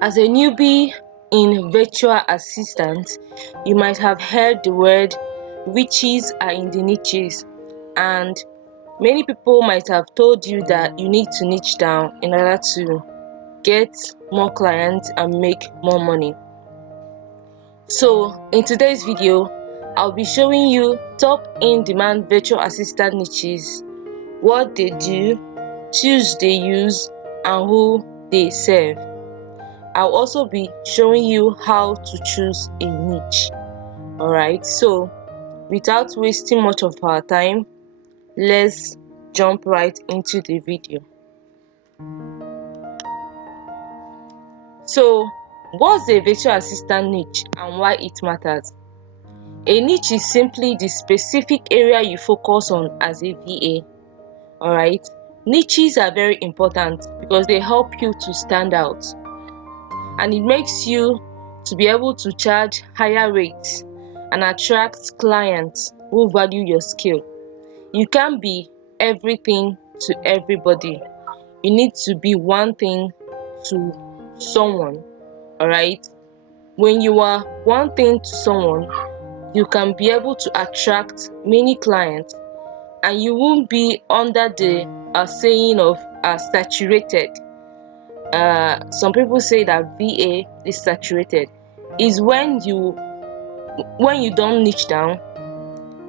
As a newbie in virtual assistant, you might have heard the word riches are in the niches, and many people might have told you that you need to niche down in order to get more clients and make more money. So in today's video, I'll be showing you top in-demand virtual assistant niches, what they do, tools they use, and who they serve. I'll also be showing you how to choose a niche. Alright, so without wasting much of our time, let's jump right into the video. So, what's a virtual assistant niche and why it matters? A niche is simply the specific area you focus on as a VA. Alright, niches are very important because they help you to stand out, and it makes you to be able to charge higher rates and attract clients who value your skill. You can't be everything to everybody. You need to be one thing to someone. Alright, when you are one thing to someone, you can be able to attract many clients, and you won't be under the saying of saturated. Some people say that VA is saturated. Is when you don't niche down,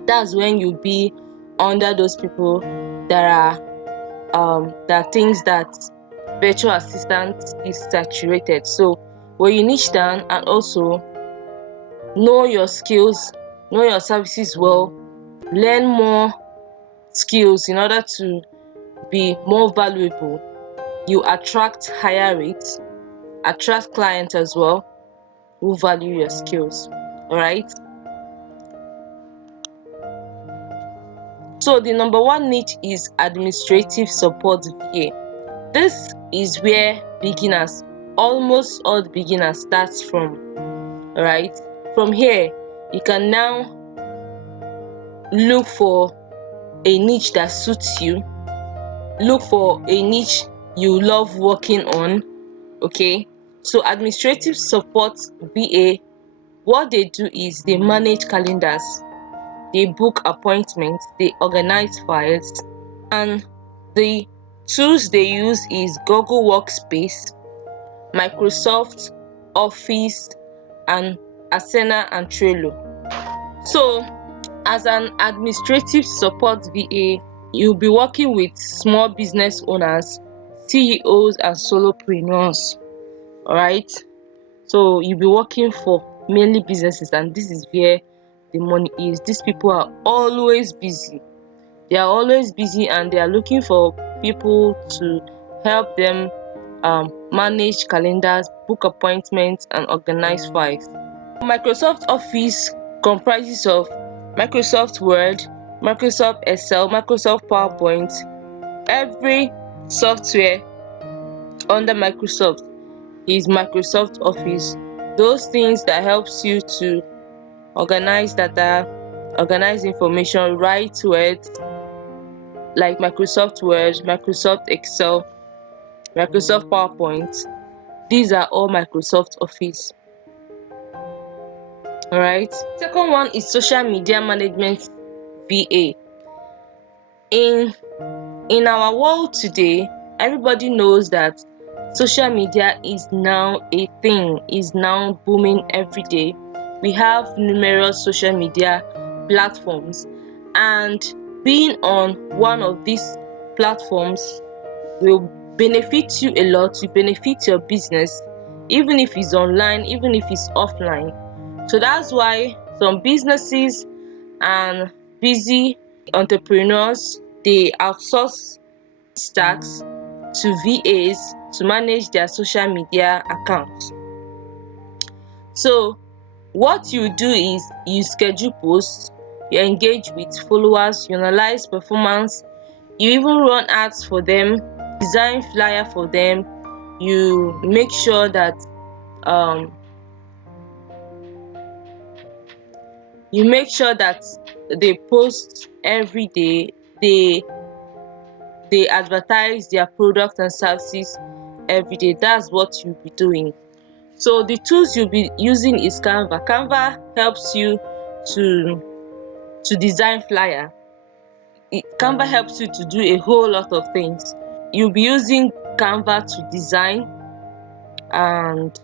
that's when you be under those people that thinks that virtual assistant is saturated. So when you niche down and also know your skills, know your services well, learn more skills in order to be more valuable, you attract higher rates, attract clients as well who value your skills. Alright, so the number one niche is administrative support VA. This is where beginners, almost all the beginners, starts from. Alright, from here you can now look for a niche that suits you, look for a niche you love working on. Okay, so administrative support VA, what they do is they manage calendars, they book appointments, they organize files, and the tools they use is Google Workspace, Microsoft Office, and Asana and Trello. So as an administrative support VA, you'll be working with small business owners, CEOs, and solopreneurs. Alright, so you'll be working for mainly businesses, and this is where the money is. These people are always busy. They are always busy, and they are looking for people to help them manage calendars, book appointments, and organize files. Microsoft Office comprises of Microsoft Word, Microsoft Excel, Microsoft PowerPoint. Every software under Microsoft is Microsoft Office. Those things that helps you to organize data, organize information, write words, like Microsoft Word, Microsoft Excel, Microsoft PowerPoint. These are all Microsoft Office. Alright, second one is social media management VA. In our world today, everybody knows that social media is now a thing, is now booming every day. We have numerous social media platforms, and being on one of these platforms will benefit you a lot, will benefit your business, even if it's online, even if it's offline. So that's why some businesses and busy entrepreneurs, they outsource tasks to VAs to manage their social media accounts. So what you do is you schedule posts, you engage with followers, you analyze performance, you even run ads for them, design flyer for them, you make sure that they post every day, they advertise their products and services every day. That's what you'll be doing. So the tools you'll be using is Canva. Canva helps you to design flyer. Canva helps you to do a whole lot of things. You'll be using Canva to design and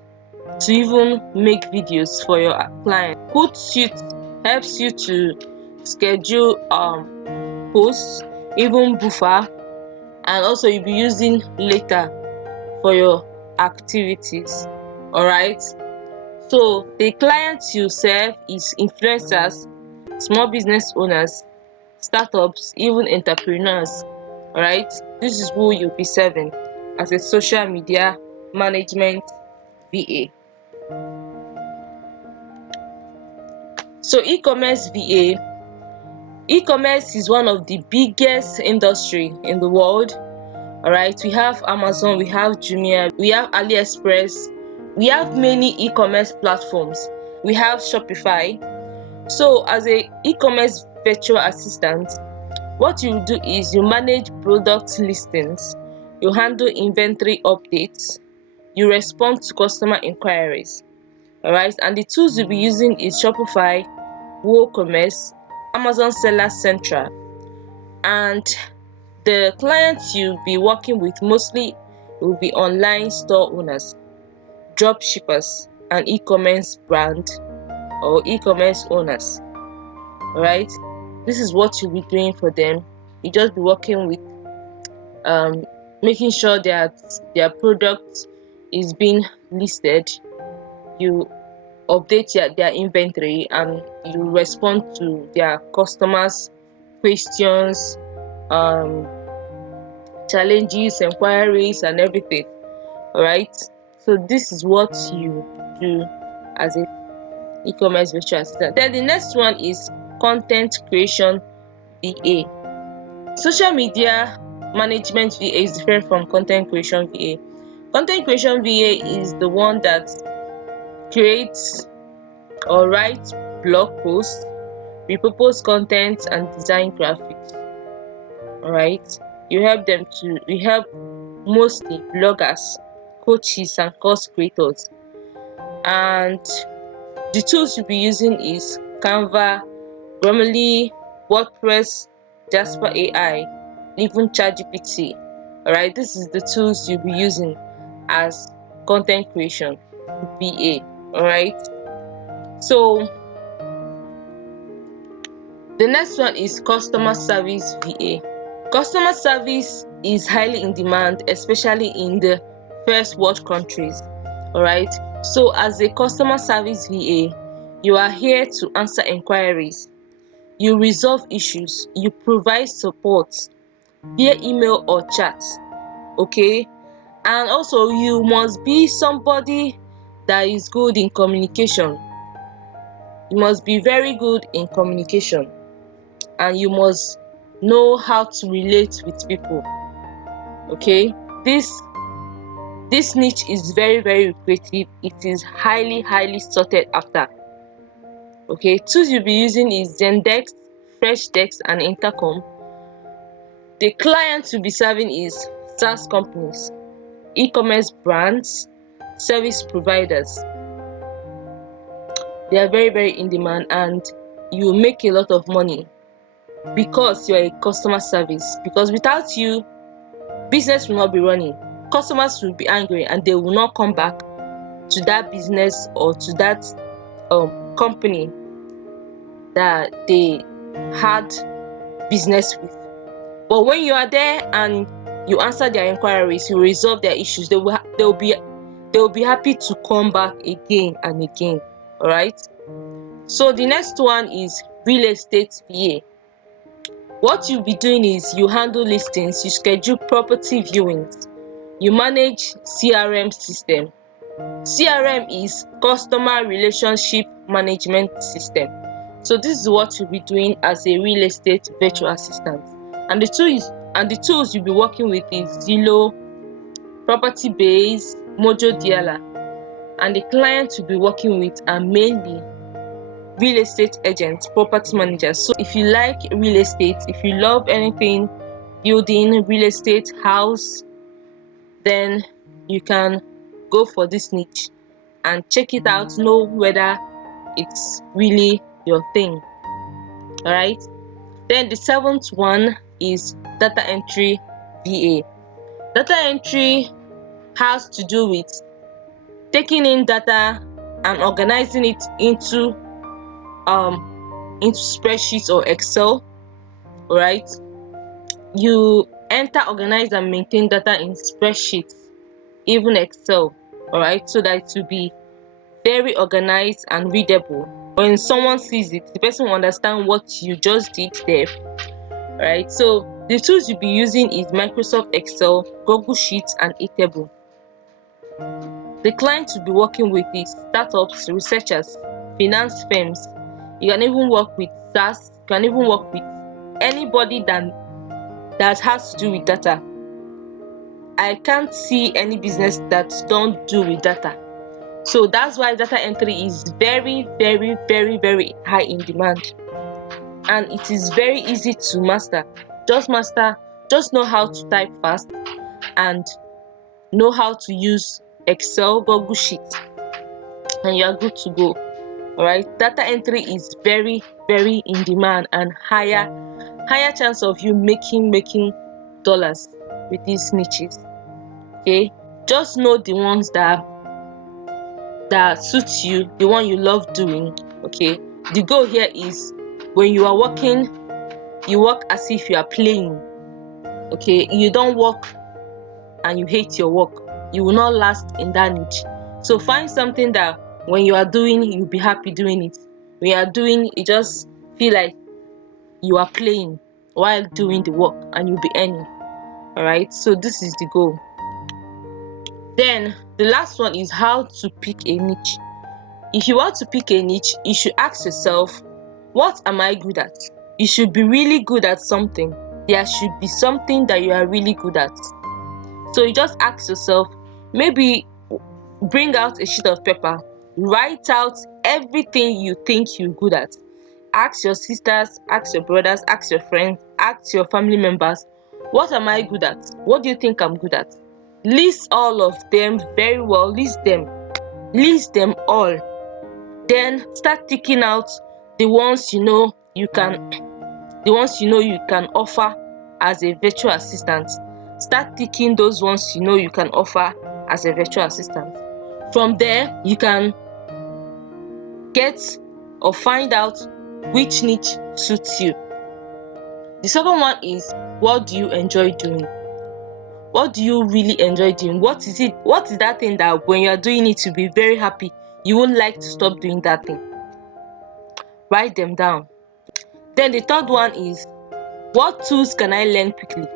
to even make videos for your client. Hootsuite helps you to schedule posts, even buffer, and also you'll be using Later for your activities. Alright, so the clients you serve is influencers, small business owners, startups, even entrepreneurs. Alright, this is who you'll be serving as a social media management VA. So e-commerce is one of the biggest industry in the world. Alright, we have Amazon, we have Jumia, we have AliExpress, we have many e-commerce platforms, we have Shopify. So as a e-commerce virtual assistant, what you do is you manage product listings, you handle inventory updates, you respond to customer inquiries. Alright, and the tools you'll be using is Shopify, WooCommerce, Amazon Seller Central, and the clients you'll be working with mostly will be online store owners, drop shippers, and e-commerce brand or e-commerce owners. Alright, this is what you'll be doing for them. You just be working with making sure that their product is being listed. You update their inventory and you respond to their customers' questions, challenges, inquiries, and everything. Alright, so this is what you do as a e-commerce virtual assistant. Then the next one is content creation VA. Social media management VA is different from content creation VA. Content creation VA is the one that creates or writes blog posts, repurpose content, and design graphics. Alright, you help mostly bloggers, coaches, and course creators. And the tools you'll be using is Canva, Grammarly, WordPress, Jasper AI, even ChatGPT. Alright, this is the tools you'll be using as content creation VA. Alright, so the next one is customer service VA. Customer service is highly in demand, especially in the first world countries. Alright, so as a customer service VA, you are here to answer inquiries, you resolve issues, you provide support via email or chat. Okay, and also you must be somebody that is good in communication. You must be very good in communication, and you must know how to relate with people. Okay, this niche is very lucrative. It is highly sought after. Okay, tools you'll be using is Zendesk, Freshdesk, and Intercom. The clients you'll be serving is SaaS companies, e-commerce brands, service providers. They are very in demand, and you make a lot of money because you are a customer service. Because without you, business will not be running. Customers will be angry and they will not come back to that business or to that company that they had business with. But when you are there and you answer their inquiries, you resolve their issues, they will be happy to come back again and again. Alright, so the next one is real estate VA. What you'll be doing is you handle listings, you schedule property viewings, you manage CRM system. CRM is customer relationship management system. So this is what you'll be doing as a real estate virtual assistant. And the tools you'll be working with is Zillow, Property Base, Mojo Diala. And the clients you'll be working with are mainly real estate agents, property managers. So if you like real estate, if you love anything building, real estate, house, then you can go for this niche and check it out, know whether it's really your thing. All right. Then the seventh one is data entry VA. Data entry has to do with taking in data and organizing it into spreadsheets or Excel. All right. You enter, organize, and maintain data in spreadsheets, even Excel. All right, so that it will be very organized and readable. When someone sees it, the person will understand what you just did there. Right, so the tools you'll be using is Microsoft Excel, Google Sheets, and Airtable. The clients you'll be working with is startups, researchers, finance firms. You can even work with SaaS. You can even work with anybody that has to do with data. I can't see any business that don't do with data. So that's why data entry is very, very, very, very high in demand. And it is very easy to master. Just know how to type fast and know how to use Excel, Google Sheets, and you are good to go. Alright, data entry is very, very in demand and higher chance of you making dollars with these niches. Okay, just know the ones that suits you, the one you love doing. Okay, the goal here is when you are working, you work as if you are playing. Okay, you don't work and you hate your work. You will not last in that niche. So find something that when you are doing, you'll be happy doing it. When you are doing, you just feel like you are playing while doing the work, and you'll be earning. All right, so this is the goal. Then the last one is how to pick a niche. If you want to pick a niche, you should ask yourself, what am I good at? You should be really good at something. There should be something that you are really good at. So you just ask yourself, maybe bring out a sheet of paper, write out everything you think you're good at. Ask your sisters, ask your brothers, ask your friends, ask your family members, what am I good at? What do you think I'm good at? List all of them very well, list them all. Then start ticking out the ones you know you can offer as a virtual assistant. Start ticking those ones you know you can offer as a virtual assistant. From there, you can get or find out which niche suits you. The second one is, what do you enjoy doing? What do you really enjoy doing? What is that thing that when you are doing it, you'll be very happy? You won't like to stop doing that thing. Write them down. Then the third one is, what tools can I learn quickly?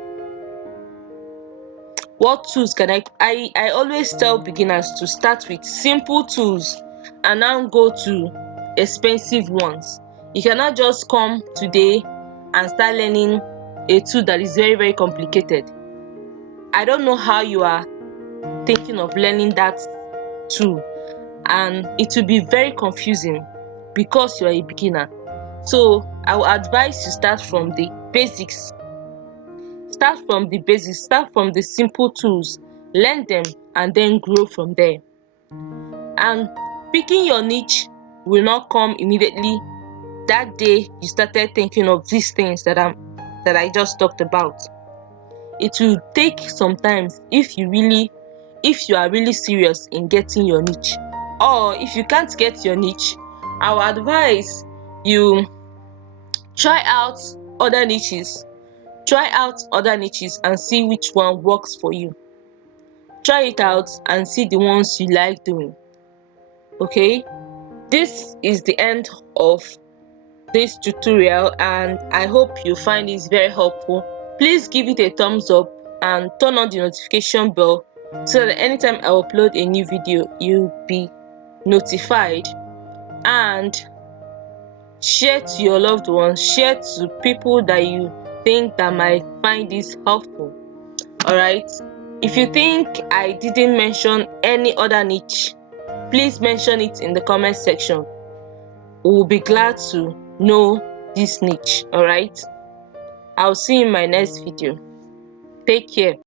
What tools can I always tell beginners to start with simple tools and now go to expensive ones. You cannot just come today and start learning a tool that is very, very complicated. I don't know how you are thinking of learning that tool, and it will be very confusing because you are a beginner. So I will advise you start from the basics. Start from the simple tools, learn them, and then grow from there. And picking your niche will not come immediately that day you started thinking of these things that I just talked about. It will take some time if you are really serious in getting your niche. Or if you can't get your niche, I will advise you try out other niches. Try out other niches and see which one works for you. Try it out and see the ones you like doing. Okay, this is the end of this tutorial, and I hope you find this very helpful. Please give it a thumbs up and turn on the notification bell so that anytime I upload a new video, you'll be notified. And share to your loved ones, share to people that you think that might find this helpful. Alright, if you think I didn't mention any other niche, please mention it in the comment section. We'll be glad to know this niche. Alright, I'll see you in my next video. Take care.